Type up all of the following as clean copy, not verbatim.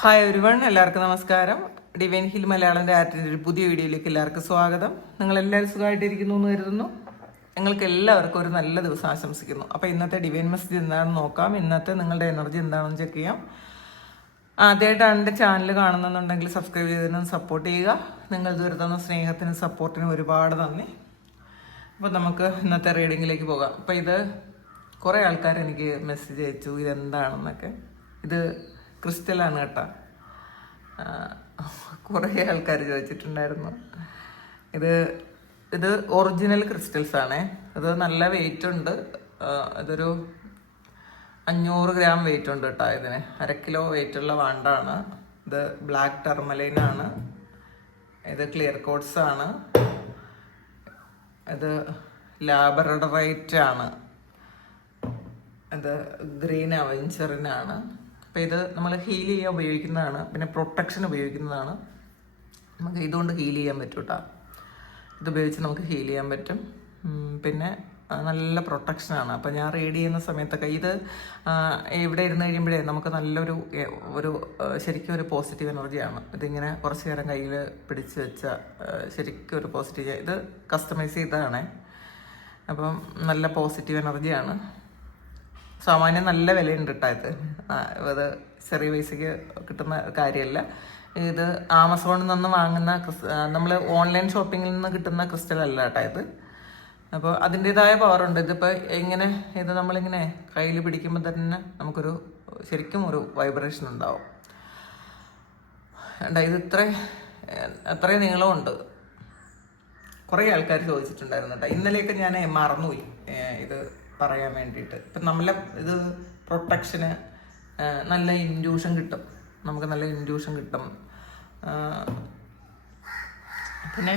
Hi everyone, എല്ലാവർക്കും നമസ്കാരം. Divine hill Malayalam ആർട്ടിൻ്റെ ഒരു പുതിയ വീഡിയോയിലേക്ക് എല്ലാവർക്കും സ്വാഗതം. നിങ്ങളെല്ലാവരും സുഖമായിട്ടിരിക്കുന്നു എന്ന് കരുതുന്നു. നിങ്ങൾക്ക് എല്ലാവർക്കും ഒരു നല്ല ദിവസം ആശംസിക്കുന്നു. അപ്പോൾ ഇന്നത്തെ ഡിവൈൻ മെസ്സേജ് എന്താണെന്ന് നോക്കാം. ഇന്നത്തെ നിങ്ങളുടെ എനർജി എന്താണെന്ന് ചെക്ക് ചെയ്യാം. ആദ്യമായിട്ടാണ് എൻ്റെ ചാനൽ കാണുന്നുണ്ടെങ്കിൽ സബ്സ്ക്രൈബ് ചെയ്തതിനും സപ്പോർട്ട് ചെയ്യുക. നിങ്ങൾ ഇതുവരെ തന്ന സ്നേഹത്തിനും സപ്പോർട്ടിനും ഒരുപാട് നന്ദി. അപ്പോൾ നമുക്ക് ഇന്നത്തെ റീഡിങ്ങിലേക്ക് പോകാം. അപ്പോൾ ഇത് കുറേ ആൾക്കാർ എനിക്ക് മെസ്സേജ് അയച്ചു ഇതെന്താണെന്നൊക്കെ. ഇത് ക്രിസ്റ്റലാണ് കേട്ടോ. കുറേ ആൾക്കാർ ചോദിച്ചിട്ടുണ്ടായിരുന്നു. ഇത് ഒറിജിനൽ ക്രിസ്റ്റൽസ് ആണേ. ഇത് നല്ല വെയിറ്റ് ഉണ്ട്. ഇതൊരു 500 ഗ്രാം വെയിറ്റ് ഉണ്ട് കേട്ടോ. ഇതിന് 1/2 കിലോ വെയിറ്റ് ഉള്ള വാണ്ടാണ്. ഇത് ബ്ലാക്ക് ടർമലൈനാണ്. ഇത് ക്ലിയർ കോഡ്സ് ആണ്. ഇത് ലാബറഡറൈറ്റ് ആണ്. ഇത് ഗ്രീൻ അവഞ്ചറിനാണ്. അപ്പോൾ ഇത് നമ്മൾ ഹീൽ ചെയ്യാൻ ഉപയോഗിക്കുന്നതാണ്. പിന്നെ പ്രൊട്ടക്ഷൻ ഉപയോഗിക്കുന്നതാണ്. നമുക്ക് ഇതുകൊണ്ട് ഹീൽ ചെയ്യാൻ പറ്റും കേട്ടോ. ഇതുപയോഗിച്ച് നമുക്ക് ഹീൽ ചെയ്യാൻ പറ്റും. പിന്നെ നല്ല പ്രൊട്ടക്ഷനാണ്. അപ്പോൾ ഞാൻ റീഡ് ചെയ്യുന്ന സമയത്തൊക്കെ ഇത് ഇവിടെ ഇരുന്ന് കഴിയുമ്പോഴേ നമുക്ക് നല്ലൊരു ശരിക്കും ഒരു പോസിറ്റീവ് എനർജിയാണ്. ഇതിങ്ങനെ കുറച്ച് നേരം കയ്യിൽ പിടിച്ച് വെച്ച ശരിക്കും ഒരു പോസിറ്റീവ്. ഇത് കസ്റ്റമൈസ് ചെയ്തതാണേ. അപ്പം നല്ല പോസിറ്റീവ് എനർജിയാണ്. സാമാന്യം നല്ല വിലയുണ്ട് കേട്ടോ. ഇത് ചെറിയ പൈസയ്ക്ക് കിട്ടുന്ന കാര്യമല്ല. ഇത് ആമസോണിൽ നിന്ന് വാങ്ങുന്ന നമ്മൾ ഓൺലൈൻ ഷോപ്പിങ്ങിൽ നിന്ന് കിട്ടുന്ന ക്രിസ്റ്റൽ അല്ല കേട്ടോ ഇത്. അപ്പോൾ അതിൻ്റെതായ പവറുണ്ട്. ഇതിപ്പോൾ ഇത് നമ്മളിങ്ങനെ കയ്യിൽ പിടിക്കുമ്പോൾ തന്നെ നമുക്കൊരു ശരിക്കും ഒരു വൈബ്രേഷൻ ഉണ്ടാവും. ഇത് അത്രയും നീളമുണ്ട്. കുറേ ആൾക്കാർ ചോദിച്ചിട്ടുണ്ടായിരുന്നു കേട്ടോ. ഇന്നലെയൊക്കെ ഞാൻ മറന്നുപോയി ഇത് പറയാൻ വേണ്ടിയിട്ട്. ഇപ്പം നമ്മളെ ഇത് പ്രൊട്ടക്ഷന് നല്ല ഇൻഡ്യൂഷൻ കിട്ടും. നമുക്ക് നല്ല ഇൻഡ്യൂഷൻ കിട്ടും. പിന്നെ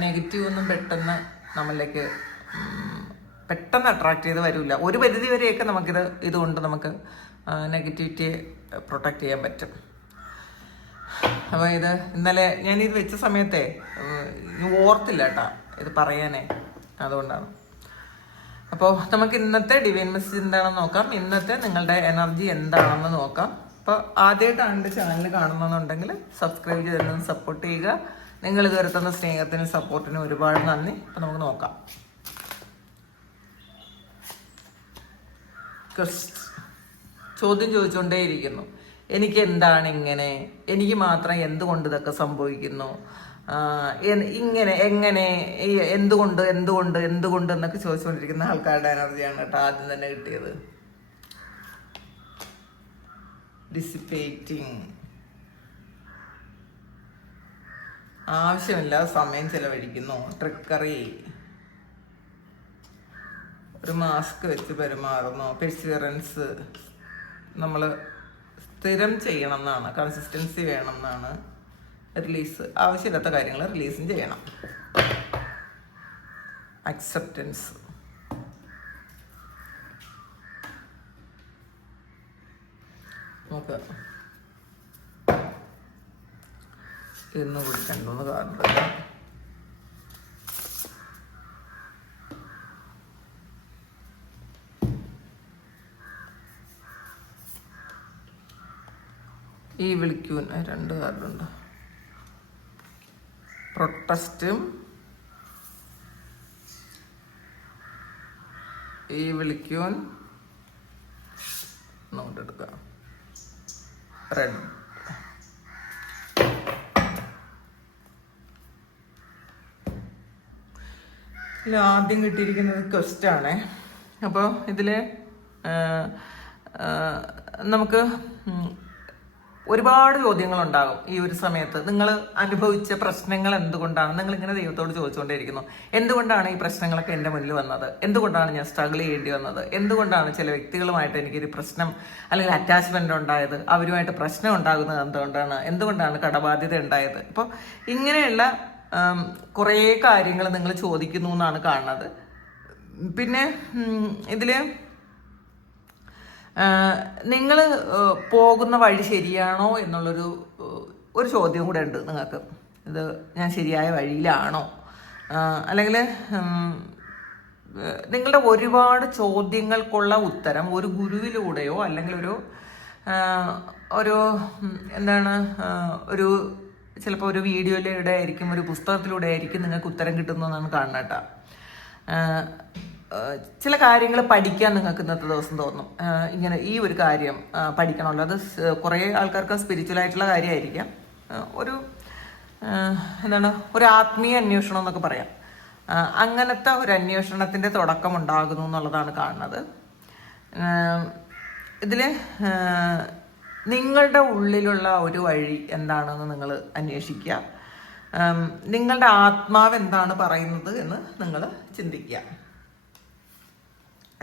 നെഗറ്റീവ് ഒന്നും പെട്ടെന്ന് നമ്മളിലേക്ക് പെട്ടെന്ന് അട്രാക്ട് ചെയ്ത് വരില്ല. ഒരു പരിധി വരെയൊക്കെ ഇതുകൊണ്ട് നമുക്ക് നെഗറ്റിവിറ്റിയെ പ്രൊട്ടക്റ്റ് ചെയ്യാൻ പറ്റും. അപ്പോൾ ഇന്നലെ ഞാനിത് വെച്ച സമയത്തെ ഓർത്തില്ല കേട്ടോ ഇത് പറയാനേ. അതുകൊണ്ടാണ്. അപ്പോൾ നമുക്ക് ഇന്നത്തെ ഡിവൈൻ മെസ്സേജ് എന്താണെന്ന് നോക്കാം. ഇന്നത്തെ നിങ്ങളുടെ എനർജി എന്താണെന്ന് നോക്കാം. അപ്പോൾ ആദ്യമായിട്ടാണ് എൻ്റെ ചാനൽ കാണുന്നുണ്ടെങ്കിൽ സബ്സ്ക്രൈബ് ചെയ്തതിനും സപ്പോർട്ട് ചെയ്യുക. നിങ്ങൾ ഇതുവരെ തന്ന സ്നേഹത്തിനും സപ്പോർട്ടിനും ഒരുപാട് നന്ദി. അപ്പോൾ നമുക്ക് നോക്കാം. ചോദ്യം ചോദിച്ചുകൊണ്ടേയിരിക്കുന്നു. എനിക്ക് എന്താണ് ഇങ്ങനെ? എനിക്ക് മാത്രം എന്തുകൊണ്ട് ഇതൊക്കെ സംഭവിക്കുന്നു? ഇങ്ങനെ എങ്ങനെ എന്തുകൊണ്ട് എന്നൊക്കെ ചോദിച്ചുകൊണ്ടിരിക്കുന്ന ആൾക്കാരുടെ എനർജിയാണ് കേട്ടോ ആദ്യം തന്നെ കിട്ടിയത്. ഡിസിപ്പേറ്റിംഗ്, ആവശ്യമില്ലാതെ സമയം ചെലവഴിക്കുന്നു. ട്രിക്കറി, ഒരു മാസ്ക് വെച്ച് പെരുമാറുന്നു. പെർസിവറൻസ്, നമ്മൾ സ്ഥിരം ചെയ്യണം എന്നാണ്. കൺസിസ്റ്റൻസി വേണം എന്നാണ്. റിലീസ്, ആവശ്യമില്ലാത്ത കാര്യങ്ങൾ റിലീസും ചെയ്യണം. അക്സെപ്റ്റൻസ്, നമുക്ക് ഇന്ന് കുടിക്കണ്ടെന്ന് കാണുന്നില്ല. ഈ വിളിക്കൂൻ 2 കാർഡുണ്ട്. പ്രൊട്ടസ്റ്റും ഈ വിളിക്കൂൻ നോട്ട് എടുക്കാം. റെഡ്, ആദ്യം കിട്ടിയിരിക്കുന്നത് ക്വസ്റ്റ് ആണേ. അപ്പോൾ ഇതിൽ നമുക്ക് ഒരുപാട് ചോദ്യങ്ങളുണ്ടാകും ഈ ഒരു സമയത്ത്. നിങ്ങൾ അനുഭവിച്ച പ്രശ്നങ്ങൾ എന്തുകൊണ്ടാണ്? നിങ്ങളിങ്ങനെ ദൈവത്തോട് ചോദിച്ചുകൊണ്ടേയിരിക്കുന്നു. എന്തുകൊണ്ടാണ് ഈ പ്രശ്നങ്ങളൊക്കെ എൻ്റെ മുന്നിൽ വന്നത്? എന്തുകൊണ്ടാണ് ഞാൻ സ്ട്രഗിൾ ചെയ്യേണ്ടി വന്നത്? എന്തുകൊണ്ടാണ് ചില വ്യക്തികളുമായിട്ട് എനിക്കൊരു പ്രശ്നം അല്ലെങ്കിൽ അറ്റാച്ച്മെൻ്റ് ഉണ്ടായത്? അവരുമായിട്ട് പ്രശ്നം ഉണ്ടാകുന്നത് എന്തുകൊണ്ടാണ് കടബാധ്യത ഉണ്ടായത്? അപ്പോൾ ഇങ്ങനെയുള്ള കുറേ കാര്യങ്ങൾ നിങ്ങൾ ചോദിക്കുന്നു എന്നാണ് കാണുന്നത്. പിന്നെ ഇതിൽ നിങ്ങൾ പോകുന്ന വഴി ശരിയാണോ എന്നുള്ളൊരു ചോദ്യം കൂടെ ഉണ്ട് നിങ്ങൾക്ക്. ഇത് ഞാൻ ശരിയായ വഴിയിലാണോ? അല്ലെങ്കിൽ നിങ്ങളുടെ ഒരുപാട് ചോദ്യങ്ങൾക്കുള്ള ഉത്തരം ഒരു ഗുരുവിലൂടെയോ അല്ലെങ്കിൽ ഒരു ഒരു എന്താണ് ഒരു ചിലപ്പോൾ ഒരു വീഡിയോയിലൂടെ ആയിരിക്കും, ഒരു പുസ്തകത്തിലൂടെ ആയിരിക്കും നിങ്ങൾക്ക് ഉത്തരം കിട്ടുന്നതെന്നാണ് കാണുന്നത് കേട്ടോ. ചില കാര്യങ്ങൾ പഠിക്കാൻ നിങ്ങൾക്ക് ഇന്നത്തെ ദിവസം തോന്നും, ഇങ്ങനെ ഈ ഒരു കാര്യം പഠിക്കണമല്ലോ. അത് കുറേ ആൾക്കാർക്ക് സ്പിരിച്വൽ ആയിട്ടുള്ള കാര്യമായിരിക്കാം, ഒരു എന്താണ് ഒരു ആത്മീയ അന്വേഷണം എന്നൊക്കെ പറയാം. അങ്ങനത്തെ ഒരു അന്വേഷണത്തിൻ്റെ തുടക്കം ഉണ്ടാകുന്നു എന്നുള്ളതാണ് കാണുന്നത്. ഇതിൽ നിങ്ങളുടെ ഉള്ളിലുള്ള ഒരു വഴി എന്താണെന്ന് നിങ്ങൾ അന്വേഷിക്കുക. നിങ്ങളുടെ ആത്മാവ് എന്താണ് പറയുന്നത് എന്ന് നിങ്ങൾ ചിന്തിക്കുക.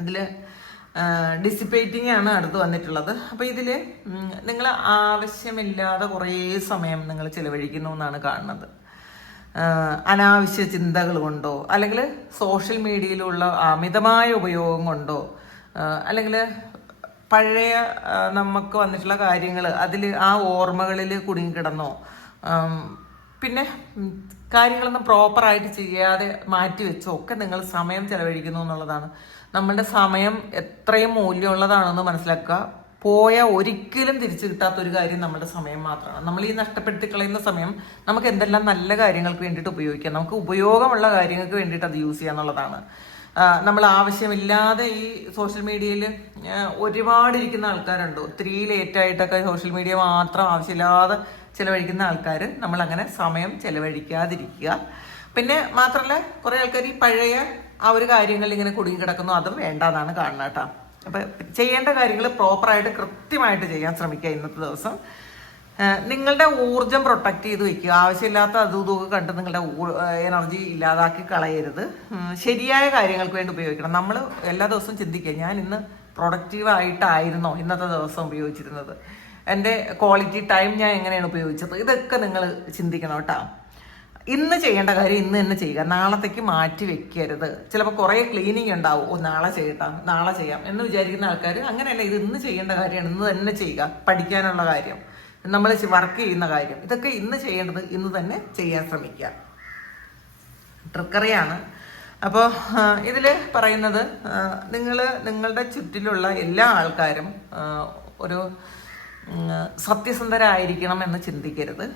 ഇതിൽ ഡിസിപ്പേറ്റിംഗ് ആണ് അടുത്ത് വന്നിട്ടുള്ളത്. അപ്പോൾ ഇതിൽ നിങ്ങൾ ആവശ്യമില്ലാതെ കുറേ സമയം നിങ്ങൾ ചിലവഴിക്കുന്നു എന്നാണ് കാണുന്നത്. അനാവശ്യ ചിന്തകൾ കൊണ്ടോ, അല്ലെങ്കിൽ സോഷ്യൽ മീഡിയയിലുള്ള അമിതമായ ഉപയോഗം കൊണ്ടോ, അല്ലെങ്കിൽ പഴയ നമുക്ക് വന്നിട്ടുള്ള കാര്യങ്ങൾ അതിൽ ആ ഓർമ്മകളിൽ കുടുങ്ങിക്കിടന്നോ, പിന്നെ കാര്യങ്ങളൊന്നും പ്രോപ്പറായിട്ട് ചെയ്യാതെ മാറ്റി വെച്ചോ ഒക്കെ നിങ്ങൾ സമയം ചെലവഴിക്കുന്നു എന്നുള്ളതാണ്. നമ്മളുടെ സമയം എത്രയും മൂല്യമുള്ളതാണെന്ന് മനസ്സിലാക്കുക. പോയാൽ ഒരിക്കലും തിരിച്ചു കിട്ടാത്തൊരു കാര്യം നമ്മുടെ സമയം മാത്രമാണ്. നമ്മൾ ഈ നഷ്ടപ്പെടുത്തി കളയുന്ന സമയം നമുക്ക് എന്തെല്ലാം നല്ല കാര്യങ്ങൾക്ക് വേണ്ടിയിട്ട് ഉപയോഗിക്കാം, നമുക്ക് ഉപയോഗമുള്ള കാര്യങ്ങൾക്ക് വേണ്ടിയിട്ട് അത് യൂസ് ചെയ്യുക എന്നുള്ളതാണ്. നമ്മൾ ആവശ്യമില്ലാതെ ഈ സോഷ്യൽ മീഡിയയിൽ ഒരുപാട് ഇരിക്കുന്ന ആൾക്കാരുണ്ട്. ഒത്തിരി ലേറ്റായിട്ടൊക്കെ സോഷ്യൽ മീഡിയ മാത്രം ആവശ്യമില്ലാതെ ചിലവഴിക്കുന്ന ആൾക്കാർ, നമ്മളങ്ങനെ സമയം ചിലവഴിക്കാതിരിക്കുക. പിന്നെ മാത്രമല്ല, കുറേ ആൾക്കാർ ഈ പഴയ ആ ഒരു കാര്യങ്ങളിൽ ഇങ്ങനെ കുടുങ്ങി കിടക്കുന്നു, അതും വേണ്ടാന്നാണ് കാണുന്നത് കേട്ടോ. അപ്പം ചെയ്യേണ്ട കാര്യങ്ങൾ പ്രോപ്പറായിട്ട് കൃത്യമായിട്ട് ചെയ്യാൻ ശ്രമിക്കുക ഇന്നത്തെ ദിവസം. നിങ്ങളുടെ ഊർജം പ്രൊട്ടക്റ്റ് ചെയ്ത് വെക്കുക. ആവശ്യമില്ലാത്ത അതും ഇതൊക്കെ കണ്ട് നിങ്ങളുടെ എനർജി ഇല്ലാതാക്കി കളയരുത്. ശരിയായ കാര്യങ്ങൾക്ക് വേണ്ടി ഉപയോഗിക്കണം. നമ്മൾ എല്ലാ ദിവസവും ചിന്തിക്കുക, ഞാൻ ഇന്ന് പ്രൊഡക്റ്റീവായിട്ടായിരുന്നോ ഇന്നത്തെ ദിവസം ഉപയോഗിച്ചിരുന്നത്, എൻ്റെ ക്വാളിറ്റി ടൈം ഞാൻ എങ്ങനെയാണ് ഉപയോഗിച്ചത്, ഇതൊക്കെ നിങ്ങൾ ചിന്തിക്കണം കേട്ടോ. ഇന്ന് ചെയ്യേണ്ട കാര്യം ഇന്ന് തന്നെ ചെയ്യുക, നാളത്തേക്ക് മാറ്റി വെക്കരുത്. ചിലപ്പോൾ കുറേ ക്ലീനിങ് ഉണ്ടാവും, നാളെ ചെയ്യട്ടാം, നാളെ ചെയ്യാം എന്ന് വിചാരിക്കുന്ന ആൾക്കാർ അങ്ങനെയല്ല. ഇത് ഇന്ന് ചെയ്യേണ്ട കാര്യമാണ്, ഇന്ന് തന്നെ ചെയ്യുക. പഠിക്കാനുള്ള കാര്യം, നമ്മൾ വർക്ക് ചെയ്യുന്ന കാര്യം, ഇതൊക്കെ ഇന്ന് ചെയ്യേണ്ടത് ഇന്ന് തന്നെ ചെയ്യാൻ ശ്രമിക്കുക. ട്രിക്കറിയാണ്. അപ്പോൾ ഇതിൽ പറയുന്നത്, നിങ്ങളുടെ ചുറ്റിലുള്ള എല്ലാ ആൾക്കാരും ഒരു സത്യസന്ധരായിരിക്കണം എന്ന് ചിന്തിക്കരുത്.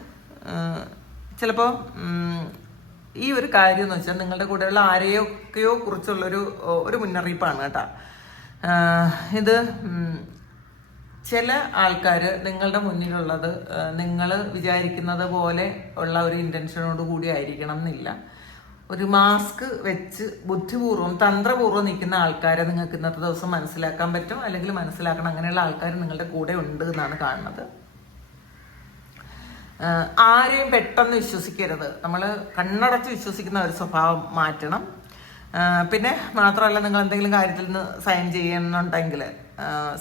ചിലപ്പോൾ ഈ ഒരു കാര്യം എന്ന് വെച്ചാൽ നിങ്ങളുടെ കൂടെയുള്ള ആരെയൊക്കെയോ കുറിച്ചുള്ളൊരു മുന്നറിയിപ്പാണ് കേട്ടോ. ഇത് ചില ആൾക്കാർ നിങ്ങളുടെ മുന്നിലുള്ളത് നിങ്ങൾ വിചാരിക്കുന്നത് പോലെ ഉള്ള ഒരു ഇൻറ്റൻഷനോട് കൂടി ആയിരിക്കണം എന്നില്ല. ഒരു മാസ്ക് വെച്ച് ബുദ്ധിപൂർവ്വം തന്ത്രപൂർവ്വം നിൽക്കുന്ന ആൾക്കാരെ നിങ്ങൾക്ക് ഇന്നത്തെ ദിവസം മനസ്സിലാക്കാൻ പറ്റും, അല്ലെങ്കിൽ മനസ്സിലാക്കണം. അങ്ങനെയുള്ള ആൾക്കാർ നിങ്ങളുടെ കൂടെ ഉണ്ട് എന്നാണ് കാണുന്നത്. ആരെയും പെട്ടെന്ന് വിശ്വസിക്കരുത്. നമ്മൾ കണ്ണടച്ച് വിശ്വസിക്കുന്ന ഒരു സ്വഭാവം മാറ്റണം. പിന്നെ മാത്രമല്ല, നിങ്ങൾ എന്തെങ്കിലും കാര്യത്തിൽ നിന്ന് സൈൻ ചെയ്യുന്നുണ്ടെങ്കിൽ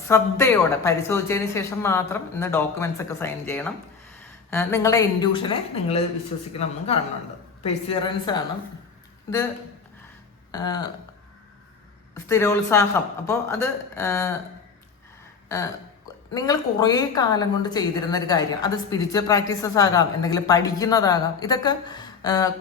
ശ്രദ്ധയോടെ പരിശോധിച്ചതിന് ശേഷം മാത്രം ഇന്ന് ഡോക്യുമെന്റ്സ് ഒക്കെ സൈൻ ചെയ്യണം. നിങ്ങളുടെ ഇൻഡ്യൂഷനെ നിങ്ങൾ വിശ്വസിക്കണം എന്നും കാണുന്നുണ്ട്. പെർസിവറൻസ് ആണ് ഇത്, സ്ഥിരോത്സാഹം. അപ്പോൾ അത് നിങ്ങൾ കുറേ കാലം കൊണ്ട് ചെയ്തിരുന്ന ഒരു കാര്യം, അത് സ്പിരിച്വൽ പ്രാക്ടീസസ് ആകാം, എന്തെങ്കിലും പഠിക്കുന്നതാകാം, ഇതൊക്കെ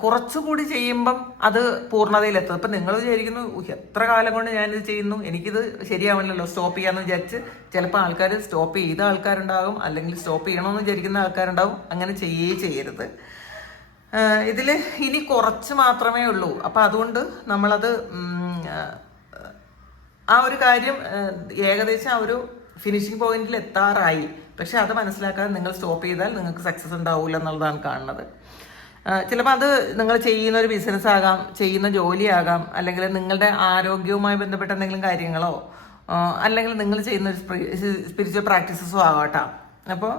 കുറച്ചുകൂടി ചെയ്യുമ്പം അത് പൂർണ്ണതയിലെത്തും. ഇപ്പം നിങ്ങൾ വിചാരിക്കുന്നു, എത്ര കാലം കൊണ്ട് ഞാനിത് ചെയ്യുന്നു, എനിക്കിത് ശരിയാവില്ലല്ലോ, സ്റ്റോപ്പ് ചെയ്യാമെന്ന് വിചാരിച്ച് ചിലപ്പോൾ ആൾക്കാർ സ്റ്റോപ്പ് ചെയ്ത ആൾക്കാരുണ്ടാകും, അല്ലെങ്കിൽ സ്റ്റോപ്പ് ചെയ്യണമെന്ന് വിചാരിക്കുന്ന ആൾക്കാരുണ്ടാകും. അങ്ങനെ ചെയ്യരുത്. ഇതിൽ ഇനി കുറച്ച് മാത്രമേ ഉള്ളൂ. അപ്പം അതുകൊണ്ട് നമ്മളത് ആ ഒരു കാര്യം ഏകദേശം ആ ഒരു ഫിനിഷിംഗ് പോയിന്റിൽ എത്താറായി. പക്ഷെ അത് മനസ്സിലാക്കാതെ നിങ്ങൾ സ്റ്റോപ്പ് ചെയ്താൽ നിങ്ങൾക്ക് സക്സസ് ഉണ്ടാവില്ല എന്നുള്ളതാണ് കാണുന്നത്. ചിലപ്പോൾ അത് നിങ്ങൾ ചെയ്യുന്ന ഒരു ബിസിനസ് ആകാം, ചെയ്യുന്ന ജോലിയാകാം, അല്ലെങ്കിൽ നിങ്ങളുടെ ആരോഗ്യവുമായി ബന്ധപ്പെട്ട എന്തെങ്കിലും കാര്യങ്ങളോ, അല്ലെങ്കിൽ നിങ്ങൾ ചെയ്യുന്ന ഒരു സ്പിരിച്വൽ പ്രാക്ടീസസോ ആകാട്ടോ. അപ്പോൾ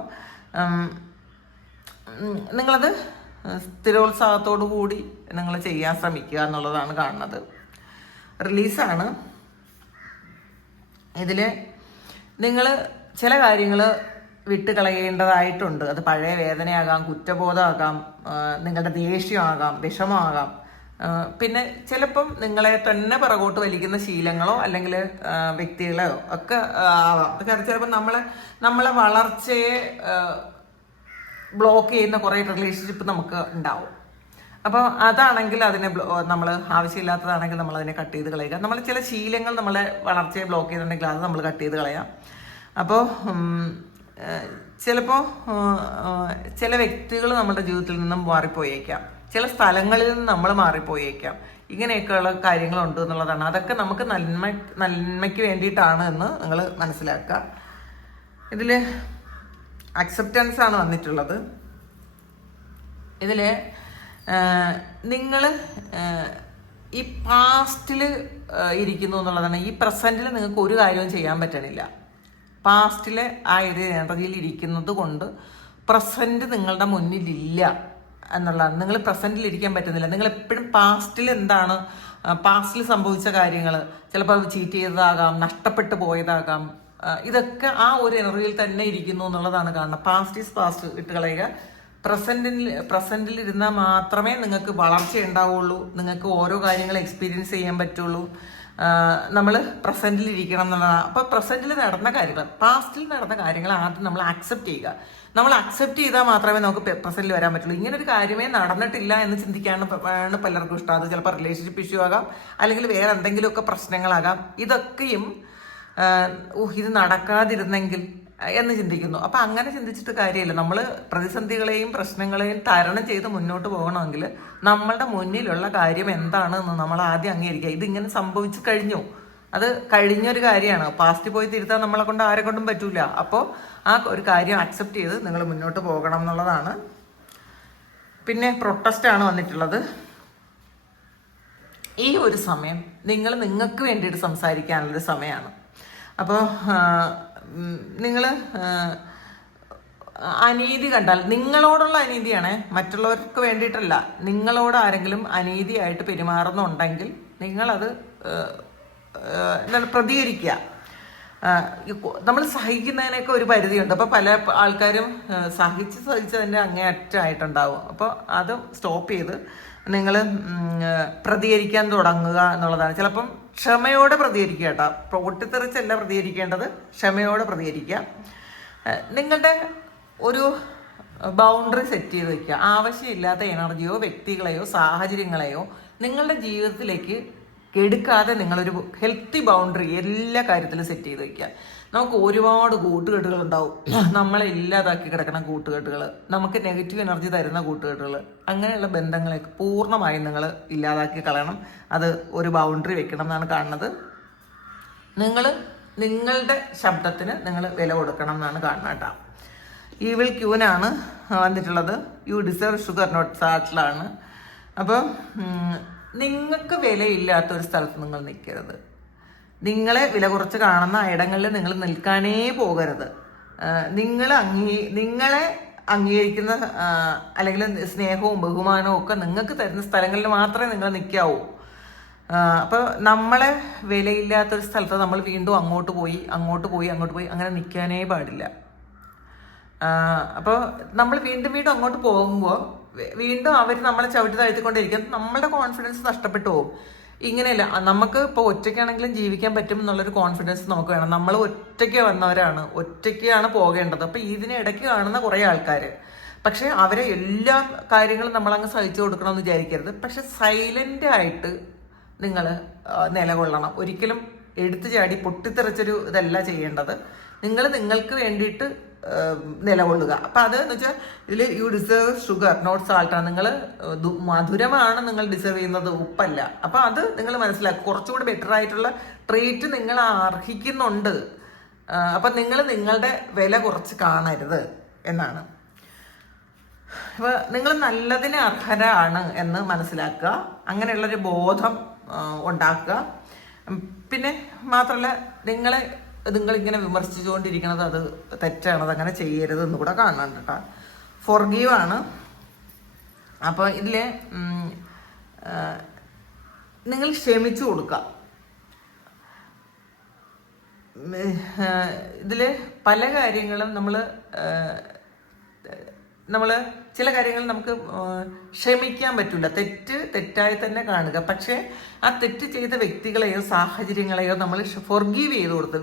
നിങ്ങളത് സ്ഥിരോത്സാഹത്തോടു കൂടി നിങ്ങൾ ചെയ്യാൻ ശ്രമിക്കുക എന്നുള്ളതാണ് കാണുന്നത്. റിലീസാണ് ഇതിൽ. നിങ്ങൾ ചില കാര്യങ്ങൾ വിട്ട് കളയേണ്ടതായിട്ടുണ്ട്. അത് പഴയ വേദനയാകാം, കുറ്റബോധമാകാം, നിങ്ങളുടെ ദേഷ്യമാകാം, വിഷമമാകാം. പിന്നെ ചിലപ്പം നിങ്ങളെ തന്നെ പിറകോട്ട് വലിക്കുന്ന ശീലങ്ങളോ അല്ലെങ്കിൽ വ്യക്തികളോ ഒക്കെ ആവാം. കാരണം ചിലപ്പോൾ നമ്മളെ വളർച്ചയെ ബ്ലോക്ക് ചെയ്യുന്ന കുറേ റിലേഷൻഷിപ്പ് നമുക്ക് ഉണ്ടാവും. അപ്പോൾ അതാണെങ്കിൽ അതിനെ നമ്മൾ ആവശ്യമില്ലാത്തതാണെങ്കിൽ നമ്മൾ അതിനെ കട്ട് ചെയ്ത് കളയുക. നമ്മൾ ചില ശീലങ്ങൾ നമ്മളെ വളർച്ചയെ ബ്ലോക്ക് ചെയ്തിട്ടുണ്ടെങ്കിൽ അത് നമ്മൾ കട്ട് ചെയ്ത് കളയാം. അപ്പോൾ ചിലപ്പോൾ ചില വ്യക്തികൾ നമ്മുടെ ജീവിതത്തിൽ നിന്നും മാറിപ്പോയേക്കാം, ചില സ്ഥലങ്ങളിൽ നിന്ന് നമ്മൾ മാറിപ്പോയേക്കാം. ഇങ്ങനെയൊക്കെയുള്ള കാര്യങ്ങളുണ്ട് എന്നുള്ളതാണ്. അതൊക്കെ നമുക്ക് നന്മയ്ക്ക് വേണ്ടിയിട്ടാണ് എന്ന് നിങ്ങൾ മനസ്സിലാക്കുക. ഇതിൽ അക്സെപ്റ്റൻസ് ആണ് വന്നിട്ടുള്ളത്. ഇതിൽ നിങ്ങൾ ഈ പാസ്റ്റിൽ ഇരിക്കുന്നു എന്നുള്ളതാണ്. ഈ പ്രസൻറ്റിൽ നിങ്ങൾക്ക് ഒരു കാര്യവും ചെയ്യാൻ പറ്റണില്ല. പാസ്റ്റിലെ ആ ഒരു എനർജിയിൽ ഇരിക്കുന്നത് കൊണ്ട് പ്രസൻറ്റ് നിങ്ങളുടെ മുന്നിലില്ല എന്നുള്ളതാണ്. നിങ്ങൾ പ്രസൻറ്റിൽ ഇരിക്കാൻ പറ്റുന്നില്ല. നിങ്ങൾ എപ്പോഴും പാസ്റ്റിൽ എന്താണ്, പാസ്റ്റിൽ സംഭവിച്ച കാര്യങ്ങൾ, ചിലപ്പോൾ ചീറ്റ് ചെയ്തതാകാം, നഷ്ടപ്പെട്ടു പോയതാകാം, ഇതൊക്കെ ആ ഒരു എനർജിയിൽ തന്നെ ഇരിക്കുന്നു എന്നുള്ളതാണ് കാണുന്നത്. പാസ്റ്റ് ഈസ് പാസ്റ്റ് ഇട്ട് കളയുക. പ്രസൻറ്റിൽ ഇരുന്നാൽ മാത്രമേ നിങ്ങൾക്ക് വളർച്ച ഉണ്ടാവുള്ളൂ, നിങ്ങൾക്ക് ഓരോ കാര്യങ്ങൾ എക്സ്പീരിയൻസ് ചെയ്യാൻ പറ്റുള്ളൂ. നമ്മൾ പ്രസൻറ്റിൽ ഇരിക്കണം എന്നുള്ളതാണ്. അപ്പോൾ പ്രസൻറ്റിൽ നടന്ന കാര്യങ്ങൾ, പാസ്റ്റിൽ നടന്ന കാര്യങ്ങൾ ആദ്യം നമ്മൾ അക്സെപ്റ്റ് ചെയ്യുക. നമ്മൾ അക്സെപ്റ്റ് ചെയ്താൽ മാത്രമേ നമുക്ക് പ്രസൻറ്റിൽ വരാൻ പറ്റുള്ളൂ. ഇങ്ങനൊരു കാര്യമേ നടന്നിട്ടില്ല എന്ന് ചിന്തിക്കാനാണ് പലർക്കും ഇഷ്ടം. അത് ചിലപ്പോൾ റിലേഷൻഷിപ്പ് ഇഷ്യൂ ആകാം, അല്ലെങ്കിൽ വേറെ എന്തെങ്കിലുമൊക്കെ പ്രശ്നങ്ങളാകാം. ഇതൊക്കെയും ഇത് നടക്കാതിരുന്നെങ്കിൽ എന്ന് ചിന്തിക്കുന്നു. അപ്പം അങ്ങനെ ചിന്തിച്ചിട്ട് കാര്യമില്ല. നമ്മൾ പ്രതിസന്ധികളെയും പ്രശ്നങ്ങളെയും തരണം ചെയ്ത് മുന്നോട്ട് പോകണമെങ്കിൽ നമ്മളുടെ മുന്നിലുള്ള കാര്യം എന്താണെന്ന് നമ്മൾ ആദ്യം അംഗീകരിക്കുക. ഇതിങ്ങനെ സംഭവിച്ചു കഴിഞ്ഞു, അത് കഴിഞ്ഞൊരു കാര്യമാണ്. പാസ്റ്റ് പോയി തിരുത്താൻ നമ്മളെ കൊണ്ട് ആരെ കൊണ്ടും പറ്റൂല. അപ്പോൾ ആ ഒരു കാര്യം അക്സെപ്റ്റ് ചെയ്ത് നിങ്ങൾ മുന്നോട്ട് പോകണം എന്നുള്ളതാണ്. പിന്നെ പ്രൊട്ടസ്റ്റ് ആണ് വന്നിട്ടുള്ളത്. ഈ ഒരു സമയം നിങ്ങൾക്ക് വേണ്ടിയിട്ട് സംസാരിക്കാനുള്ളൊരു സമയമാണ്. അപ്പോൾ നിങ്ങൾ അനീതി കണ്ടാൽ, നിങ്ങളോടുള്ള അനീതിയാണേ, മറ്റുള്ളവർക്ക് വേണ്ടിയിട്ടല്ല, നിങ്ങളോട് ആരെങ്കിലും അനീതിയായിട്ട് പെരുമാറുന്നുണ്ടെങ്കിൽ നിങ്ങളത് എന്താണ് പ്രതികരിക്കുക. നമ്മൾ സഹിക്കുന്നതിനൊക്കെ ഒരു പരിധിയുണ്ട്. അപ്പോൾ പല ആൾക്കാരും സഹിച്ചതിൻ്റെ അങ്ങേയറ്റമായിട്ടുണ്ടാവും. അപ്പോൾ അത് സ്റ്റോപ്പ് ചെയ്ത് നിങ്ങൾ പ്രതികരിക്കാൻ തുടങ്ങുക എന്നുള്ളതാണ്. ചിലപ്പം ക്ഷമയോടെ പ്രതികരിക്കുക കേട്ടോ, പൊട്ടിത്തെറിച്ചല്ല പ്രതികരിക്കേണ്ടത്, ക്ഷമയോടെ പ്രതികരിക്കുക. നിങ്ങളുടെ ഒരു ബൗണ്ടറി സെറ്റ് ചെയ്ത് വയ്ക്കുക. ആവശ്യമില്ലാത്ത എനർജിയോ വ്യക്തികളെയോ സാഹചര്യങ്ങളെയോ നിങ്ങളുടെ ജീവിതത്തിലേക്ക് എടുക്കാതെ നിങ്ങളൊരു ഹെൽത്തി ബൗണ്ടറി എല്ലാ കാര്യത്തിലും സെറ്റ് ചെയ്ത് വയ്ക്കുക. നമുക്ക് ഒരുപാട് കൂട്ടുകെട്ടുകൾ ഉണ്ടാവും, നമ്മളെ ഇല്ലാതാക്കി കിടക്കുന്ന കൂട്ടുകെട്ടുകൾ, നമുക്ക് നെഗറ്റീവ് എനർജി തരുന്ന കൂട്ടുകെട്ടുകൾ, അങ്ങനെയുള്ള ബന്ധങ്ങളെ പൂർണ്ണമായും നിങ്ങൾ ഇല്ലാതാക്കി കളയണം. അത് ഒരു ബൗണ്ടറി വെക്കണം എന്നാണ് കാണുന്നത്. നിങ്ങളുടെ ശബ്ദത്തിന് നിങ്ങൾ വില കൊടുക്കണം എന്നാണ് കാണുന്നത് കേട്ടോ. ഈവിൾ ക്യൂനാണ് വന്നിട്ടുള്ളത്. യു ഡിസേർവ് ഷുഗർ നോട്ട് സാട്ടിലാണ്. അപ്പോൾ നിങ്ങൾക്ക് വിലയില്ലാത്തൊരു സ്ഥലത്ത് നിങ്ങൾ നിൽക്കരുത്. നിങ്ങളെ വില കുറച്ച് കാണുന്ന ഇടങ്ങളിൽ നിങ്ങൾ നിൽക്കാനേ പോകരുത്. നിങ്ങളെ അംഗീകരിക്കുന്ന അല്ലെങ്കിൽ സ്നേഹവും ബഹുമാനവും ഒക്കെ നിങ്ങൾക്ക് തരുന്ന സ്ഥലങ്ങളിൽ മാത്രമേ നിങ്ങൾ നിൽക്കാവൂ. അപ്പോൾ നമ്മളെ വിലയില്ലാത്തൊരു സ്ഥലത്ത് നമ്മൾ വീണ്ടും അങ്ങോട്ട് പോയി അങ്ങനെ നിൽക്കാനേ പാടില്ല. അപ്പോൾ നമ്മൾ വീണ്ടും അങ്ങോട്ട് പോകുമ്പോൾ വീണ്ടും അവർ നമ്മളെ ചവിട്ടി താഴ്ത്തിക്കൊണ്ടിരിക്കും, നമ്മളുടെ കോൺഫിഡൻസ് നഷ്ടപ്പെട്ടു പോകും. ഇങ്ങനെയല്ല, നമുക്ക് ഇപ്പോൾ ഒറ്റയ്ക്കാണെങ്കിലും ജീവിക്കാൻ പറ്റും എന്നുള്ളൊരു കോൺഫിഡൻസ് നമുക്ക് വേണം. നമ്മൾ ഒറ്റയ്ക്ക് വന്നവരാണ്, ഒറ്റയ്ക്കാണ് പോകേണ്ടത്. അപ്പോൾ ഇതിനിടയ്ക്ക് കാണുന്ന കുറേ ആൾക്കാർ, പക്ഷേ അവരെ എല്ലാ കാര്യങ്ങളും നമ്മളങ്ങ് സഹിച്ചു കൊടുക്കണമെന്ന് വിചാരിക്കരുത്. പക്ഷെ സൈലൻ്റായിട്ട് നിങ്ങൾ നിലകൊള്ളണം. ഒരിക്കലും എടുത്തു ചാടി പൊട്ടിത്തെറിച്ചൊരു ഇതല്ല ചെയ്യേണ്ടത്. നിങ്ങൾക്ക് വേണ്ടിയിട്ട് നിലകൊള്ളുക. അപ്പം അത് എന്ന് വെച്ചാൽ ഇതിൽ യു ഡിസേർവ് ഷുഗർ നോട്ട് സാൾട്ടാണ്. നിങ്ങൾ മധുരമാണ് നിങ്ങൾ ഡിസേർവ് ചെയ്യുന്നത്, ഉപ്പല്ല. അപ്പം അത് നിങ്ങൾ മനസ്സിലാക്കുക. കുറച്ചുകൂടി ബെറ്റർ ആയിട്ടുള്ള ട്രീറ്റ് നിങ്ങൾ അർഹിക്കുന്നുണ്ട്. അപ്പം നിങ്ങളുടെ വില കുറച്ച് കാണരുത് എന്നാണ്. അപ്പോൾ നിങ്ങൾ നല്ലതിന് അർഹരാണ് എന്ന് മനസ്സിലാക്കുക. അങ്ങനെയുള്ളൊരു ബോധം ഉണ്ടാക്കുക. പിന്നെ മാത്രമല്ല, നിങ്ങളിങ്ങനെ വിമർശിച്ചുകൊണ്ടിരിക്കുന്നത് അത് തെറ്റാണ്, അതങ്ങനെ ചെയ്യരുത് എന്ന് കൂടെ കാണുന്നുണ്ട് കേട്ടോ. ഫോർഗീവ് ആണ്. അപ്പോൾ ഇതിൽ നിങ്ങൾ ക്ഷമിച്ചു കൊടുക്കുക. ഇതിൽ പല കാര്യങ്ങളും നമ്മൾ ചില കാര്യങ്ങൾ നമുക്ക് ക്ഷമിക്കാൻ പറ്റില്ല. തെറ്റായി തന്നെ കാണുക. പക്ഷേ ആ തെറ്റ് ചെയ്ത വ്യക്തികളെയോ സാഹചര്യങ്ങളെയോ നമ്മൾ ഫോർഗീവ് ചെയ്ത് കൊടുത്ത്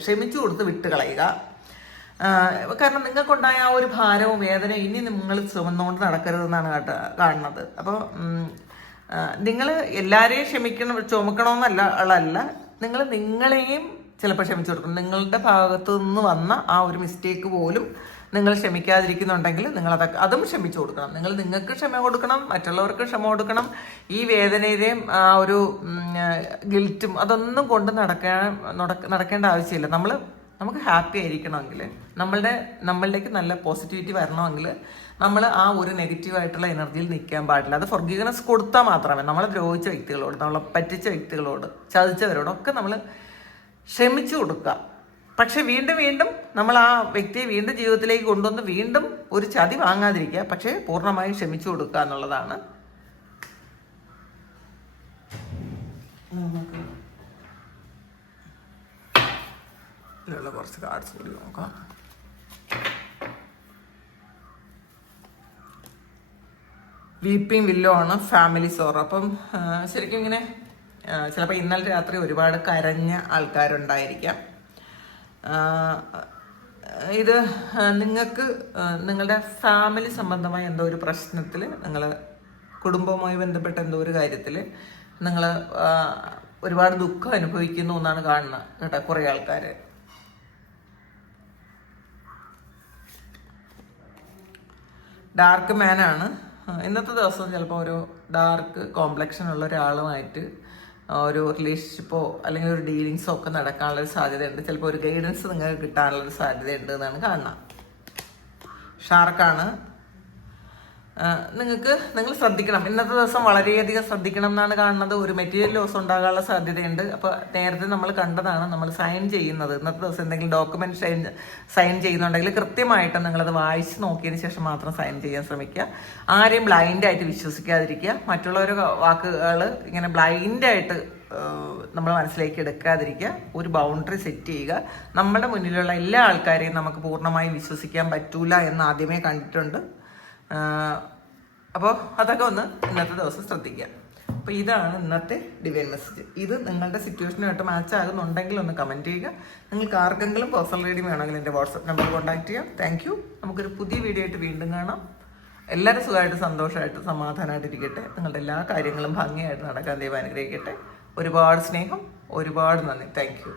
ക്ഷമിച്ചു കൊടുത്ത് വിട്ടുകളയുക. കാരണം നിങ്ങൾക്കുണ്ടായ ആ ഒരു ഭാരവും വേദനയും ഇനി നിങ്ങൾ ചുമന്നുകൊണ്ട് നടക്കരുതെന്നാണ് കാണുന്നത്. അപ്പോൾ നിങ്ങൾ എല്ലാവരെയും ചുമക്കണമെന്നല്ല. നിങ്ങൾ നിങ്ങളെയും ചിലപ്പോൾ ക്ഷമിച്ചു കൊടുക്കണം. നിങ്ങളുടെ ഭാഗത്തു നിന്ന് വന്ന ആ ഒരു മിസ്റ്റേക്ക് പോലും നിങ്ങൾ ക്ഷമിക്കാതിരിക്കുന്നുണ്ടെങ്കിൽ നിങ്ങൾ അതും ക്ഷമിച്ചു കൊടുക്കണം. നിങ്ങൾക്ക് ക്ഷമ കൊടുക്കണം, മറ്റുള്ളവർക്ക് ക്ഷമ കൊടുക്കണം. ഈ വേദനയുടെയും ആ ഒരു ഗിൽറ്റും അതൊന്നും കൊണ്ട് നടക്കേണ്ട ആവശ്യമില്ല. നമുക്ക് ഹാപ്പി ആയിരിക്കണമെങ്കിൽ, നമ്മളിലേക്ക് നല്ല പോസിറ്റിവിറ്റി വരണമെങ്കിൽ നമ്മൾ ആ ഒരു നെഗറ്റീവായിട്ടുള്ള എനർജിയിൽ നിൽക്കാൻ പാടില്ല. അത് ഫൊർഗീവ്നെസ് കൊടുത്താൽ മാത്രമേ നമ്മളെ ദ്രോഹിച്ച വ്യക്തികളോട്, നമ്മളെ പറ്റിച്ച വ്യക്തികളോട്, ചതിച്ചവരോടൊക്കെ നമ്മൾ ക്ഷമിച്ചു കൊടുക്കുക. പക്ഷെ വീണ്ടും നമ്മൾ ആ വ്യക്തിയെ വീണ്ടും ജീവിതത്തിലേക്ക് കൊണ്ടുവന്ന് വീണ്ടും ഒരു ചതി വാങ്ങാതിരിക്കുക. പക്ഷേ പൂർണ്ണമായും ക്ഷമിച്ചു കൊടുക്കുക എന്നുള്ളതാണ്. കുറച്ച് കാർഡ്സ് കൂടി നോക്കാം. വീപ്പിംഗ് വില്ലോ ആണ് ഫാമിലി സോറോ. അപ്പം ശരിക്കും ഇങ്ങനെ ചിലപ്പോൾ ഇന്നലെ രാത്രി ഒരുപാട് കരഞ്ഞ ആൾക്കാരുണ്ടായിരിക്കാം. ഇത് നിങ്ങൾക്ക് നിങ്ങളുടെ ഫാമിലി സംബന്ധമായ എന്തോ ഒരു പ്രശ്നത്തിൽ, നിങ്ങൾ കുടുംബവുമായി ബന്ധപ്പെട്ട എന്തോ ഒരു കാര്യത്തിൽ നിങ്ങൾ ഒരുപാട് ദുഃഖം അനുഭവിക്കുന്നു എന്നാണ് കാണുന്നത് കേട്ടോ. കുറേ ആൾക്കാർ ഡാർക്ക് മാൻ ആണ്. ഇന്നത്തെ ദിവസം ചിലപ്പോൾ ഒരു ഡാർക്ക് കോംപ്ലക്ഷൻ ഉള്ള ഒരാളുമായിട്ട് ഒരു റിലേഷൻഷിപ്പോ അല്ലെങ്കിൽ ഒരു ഡീലിങ്സോ ഒക്കെ നടക്കാനുള്ളൊരു സാധ്യതയുണ്ട്. ചിലപ്പോൾ ഒരു ഗൈഡൻസ് നിങ്ങൾക്ക് കിട്ടാനുള്ളൊരു സാധ്യതയുണ്ട് എന്നാണ് കാണുന്നത്. ഷാർക്കാണ്. നിങ്ങൾ ശ്രദ്ധിക്കണം. ഇന്നത്തെ ദിവസം വളരെയധികം ശ്രദ്ധിക്കണം എന്നാണ് കാണുന്നത്. ഒരു മെറ്റീരിയൽ ലോസ് ഉണ്ടാകാനുള്ള സാധ്യതയുണ്ട്. അപ്പോൾ നേരത്തെ നമ്മൾ കണ്ടതാണ്, നമ്മൾ സൈൻ ചെയ്യുന്നത്, ഇന്നത്തെ ദിവസം എന്തെങ്കിലും ഡോക്യുമെന്റ് സൈൻ ചെയ്യുന്നുണ്ടെങ്കിൽ കൃത്യമായിട്ട് നിങ്ങളത് വായിച്ച് നോക്കിയതിന് ശേഷം മാത്രം സൈൻ ചെയ്യാൻ ശ്രമിക്കുക. ആരെയും ബ്ലൈൻഡായിട്ട് വിശ്വസിക്കാതിരിക്കുക. മറ്റുള്ളവരുടെ വാക്കുകൾ ഇങ്ങനെ ബ്ലൈൻഡായിട്ട് നമ്മൾ മനസ്സിലേക്ക് എടുക്കാതിരിക്കുക. ഒരു ബൗണ്ടറി സെറ്റ് ചെയ്യുക. നമ്മുടെ മുന്നിലുള്ള എല്ലാ ആൾക്കാരെയും നമുക്ക് പൂർണ്ണമായും വിശ്വസിക്കാൻ പറ്റൂല എന്ന് ആദ്യമേ കണ്ടിട്ടുണ്ട്. അപ്പോൾ അതൊക്കെ ഒന്ന് ഇന്നത്തെ ദിവസം ശ്രദ്ധിക്കുക. അപ്പോൾ ഇതാണ് ഇന്നത്തെ ഡിവൈൻ മെസ്സേജ്. ഇത് നിങ്ങളുടെ സിറ്റുവേഷനുമായിട്ട് മാച്ച് ആകുന്നുണ്ടെങ്കിൽ ഒന്ന് കമൻറ്റ് ചെയ്യുക. നിങ്ങൾക്ക് ആർക്കെങ്കിലും പേഴ്സണൽ റീഡിംഗ് വേണമെങ്കിൽ എൻ്റെ വാട്സപ്പ് നമ്പർ കോൺടാക്ട് ചെയ്യാം. Thank you. നമുക്കൊരു പുതിയ വീഡിയോ ആയിട്ട് വീണ്ടും കാണാം. എല്ലാവരും സുഖമായിട്ട് സന്തോഷമായിട്ട് സമാധാനമായിട്ടിരിക്കട്ടെ. നിങ്ങളുടെ എല്ലാ കാര്യങ്ങളും ഭംഗിയായിട്ട് നടക്കാൻ ദൈവം അനുഗ്രഹിക്കട്ടെ. ഒരുപാട് സ്നേഹം, ഒരുപാട് നന്ദി. Thank you.